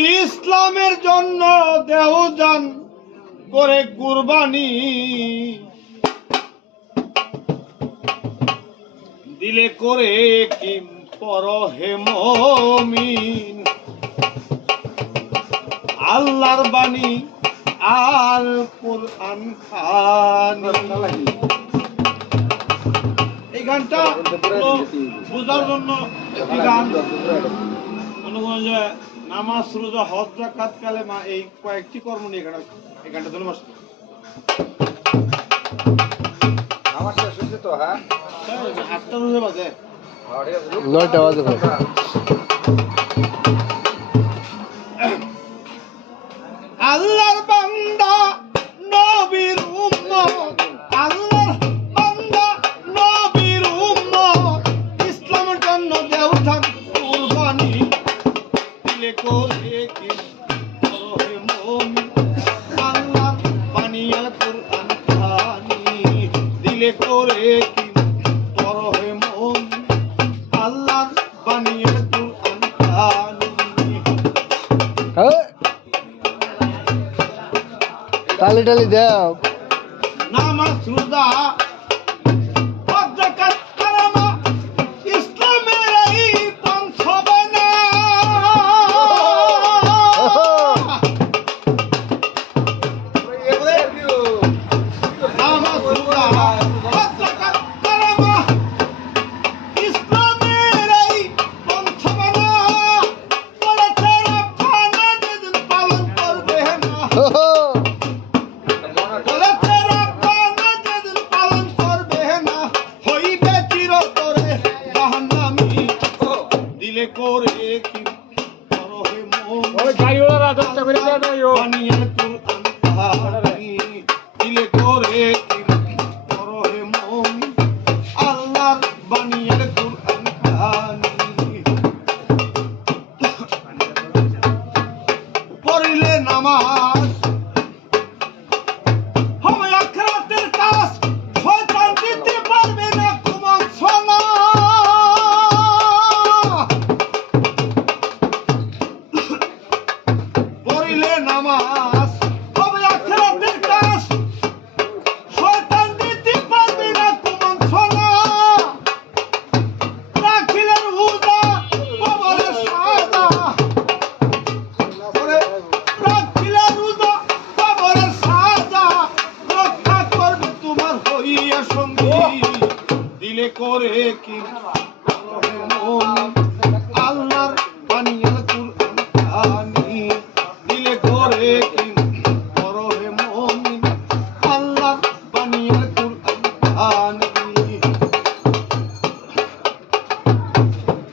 ইসলামের জন্য দেহ জান করে কুরবানি দিলে করে কি পরহে মুমিন আল্লাহর বাণী আর কোরআন খানি। এই গানটা বোঝার জন্য একটি গান যে নামাজ রোজা হজ যাকাত কালেমা এই কয়েকটি কর্ম নিয়ে এই গানটা ধন্যবাদ। আমার শেষ হয়েছে তো। হ্যাঁ 8টা বাজে 9টা বাজে ভাই। আল্লাহর বান্দা নবীর উম্মত আল্লাহর বান্দা নবীর উম্মত ইসলামের জন্য দেও থাক কুরবানি দিলে করে কি পরহে মুমিন আল্লাহর বাণী আল কুরআন খানি দিলে করে কি পরহে মুমিন আল্লাহর বাণী আল কুরআন খানি। তালি টালি দাও। নামাজ রোজা হজ যাকাত কালেমা ইসলামের এই পন্থা নামাজ রোজা হজ যাকাত কালেমা ইসলামের এই পন্থা বলেছে রব্বানা যেদিন পালন করবে না দিলে করে কি পরহে মুমিন ওই গাড়িওয়ালা 10টা করে দেয় না। বানিয়ে